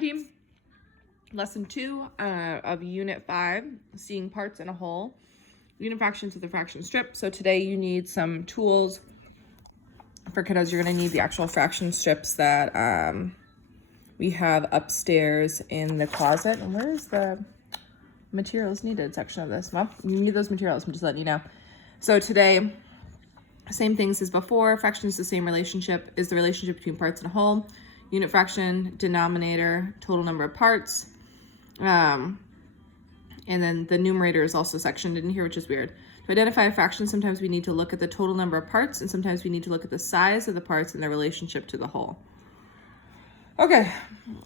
team. Lesson 2 of Unit 5, seeing parts in a whole. Unit fractions with a fraction strip. So today you need some tools for kiddos. You're going to need the actual fraction strips that we have upstairs in the closet. And where is the materials needed section of this? Well, you need those materials. I'm just letting you know. So today, same things as before. Fraction is the same relationship, is the relationship between parts and a whole. Unit fraction, denominator, total number of parts. And then the numerator is also sectioned in here, which is weird. To identify a fraction, sometimes we need to look at the total number of parts, and sometimes we need to look at the size of the parts and their relationship to the whole. Okay,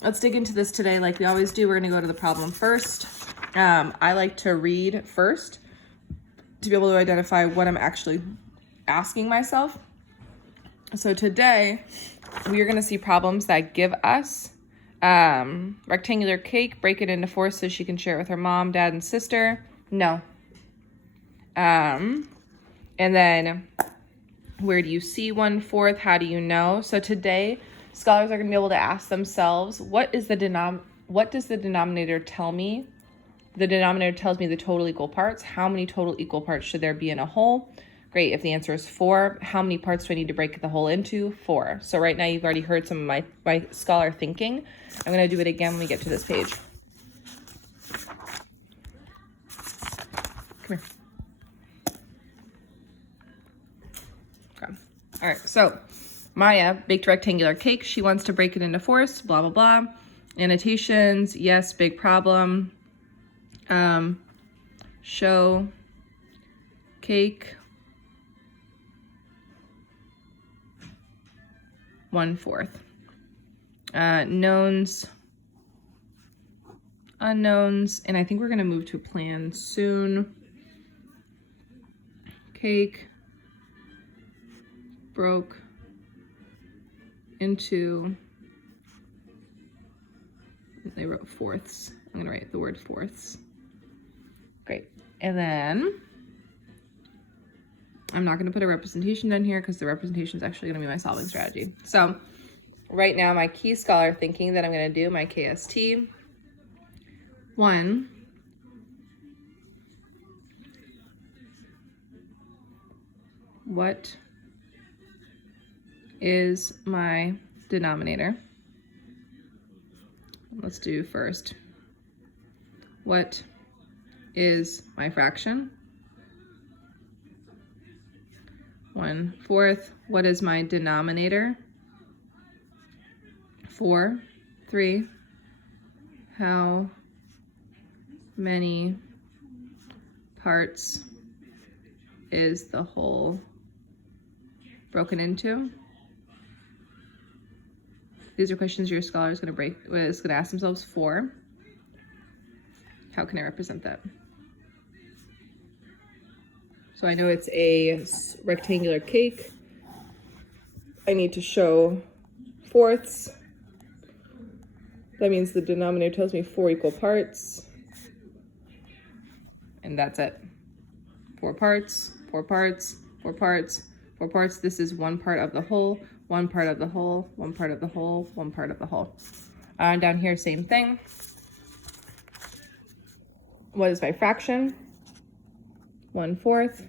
let's dig into this today like we always do. We're gonna go to the problem first. I like to read first to be able to identify what I'm actually asking myself. So today, we are gonna see problems that give us rectangular cake, break it into 4 so she can share it with her mom, dad, and sister. No. And then where do you see 1/4? How do you know? So today, scholars are going to be able to ask themselves, what does the denominator tell me? The denominator tells me the total equal parts. How many total equal parts should there be in a whole? Great, if the answer is 4, how many parts do I need to break the whole into? 4. So right now you've already heard some of my scholar thinking. I'm going to do it again when we get to this page. Come here. Okay. All right, so Maya baked rectangular cake. She wants to break it into 4s, blah, blah, blah. Annotations, yes, big problem. Show cake 1/4. Knowns, unknowns, and I think we're gonna move to a plan soon. Cake broke into, they wrote 4ths. I'm gonna write the word 4ths. Great, and then I'm not going to put a representation down here because the representation is actually going to be my solving strategy. So right now, my key scholar thinking that I'm going to do, my KST, 1, what is my denominator? Let's do first. What is my fraction? 1/4. What is my denominator? 4. 3. How many parts is the whole broken into? These are questions your scholar is going to ask themselves. 4. How can I represent that? So I know it's a rectangular cake. I need to show 4ths. That means the denominator tells me 4 equal parts. And that's it. 4 parts, 4 parts, 4 parts, 4 parts. This is 1 part of the whole, 1 part of the whole, 1 part of the whole, 1 part of the whole. Down here, same thing. What is my fraction? 1/4.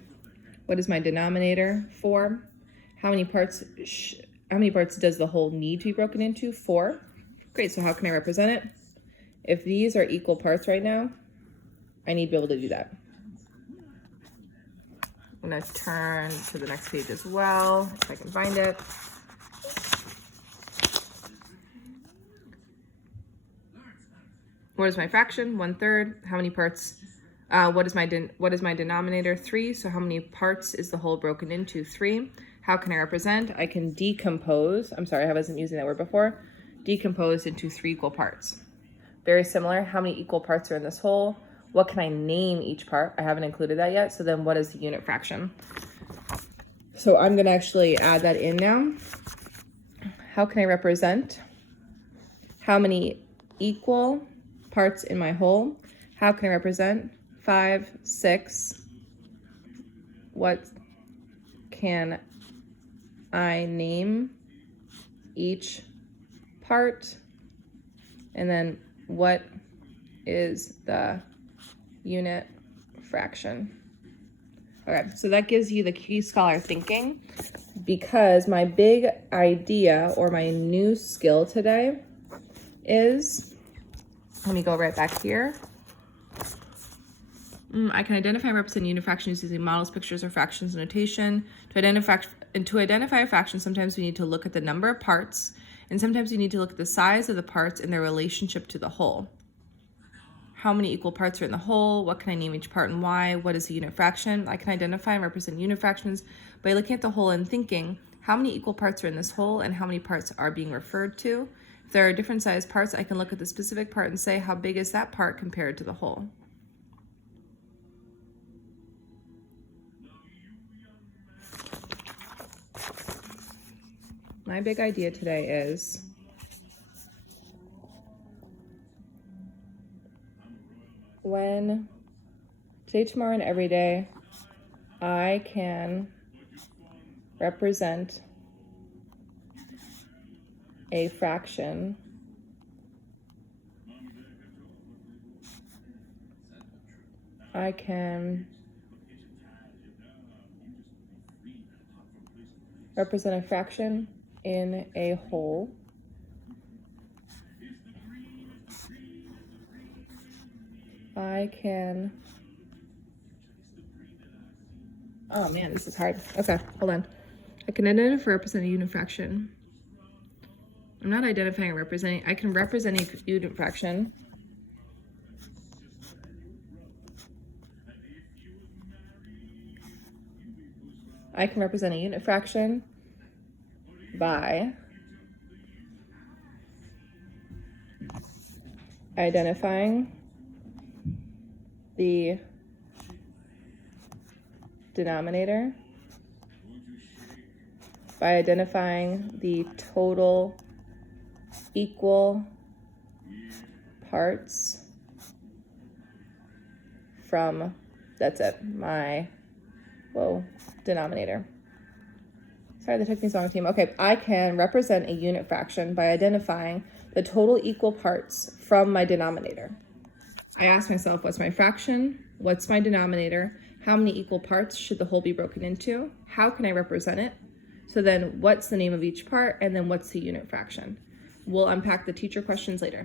What is my denominator? 4. How many parts does the whole need to be broken into? 4. Great, so how can I represent it? If these are equal parts right now, I need to be able to do that. I'm gonna turn to the next page as well, if I can find it. What is my fraction? 1/3. How many parts? What is my denominator? 3. So how many parts is the whole broken into? 3. How can I represent? I can decompose. I'm sorry, I wasn't using that word before. Decompose into 3 equal parts. Very similar. How many equal parts are in this whole? What can I name each part? I haven't included that yet. So then what is the unit fraction? So I'm going to actually add that in now. How can I represent? How many equal parts in my whole? How can I represent? 5, 6. What can I name each part? And then what is the unit fraction? Okay, so that gives you the key scholar thinking, because my big idea or my new skill today is, let me go right back here. I can identify and represent unit fractions using models, pictures, or fractions notation. To identify a fraction, sometimes we need to look at the number of parts, and sometimes you need to look at the size of the parts and their relationship to the whole. How many equal parts are in the whole? What can I name each part and why? What is a unit fraction? I can identify and represent unit fractions by looking at the whole and thinking, how many equal parts are in this whole and how many parts are being referred to? If there are different sized parts, I can look at the specific part and say, how big is that part compared to the whole? My big idea today is when today, tomorrow, and every day, I can represent a fraction I can represent a fraction in a whole. I can, oh man, this is hard. Okay, hold on. I can identify and represent a unit fraction. I'm not identifying or representing. I can represent a unit fraction. I can represent a unit fraction by identifying the denominator, by identifying the total equal parts from, that's it, my, denominator. Sorry, that took me so long, team. Okay, I can represent a unit fraction by identifying the total equal parts from my denominator. I ask myself, what's my fraction? What's my denominator? How many equal parts should the whole be broken into? How can I represent it? So then what's the name of each part? And then what's the unit fraction? We'll unpack the teacher questions later.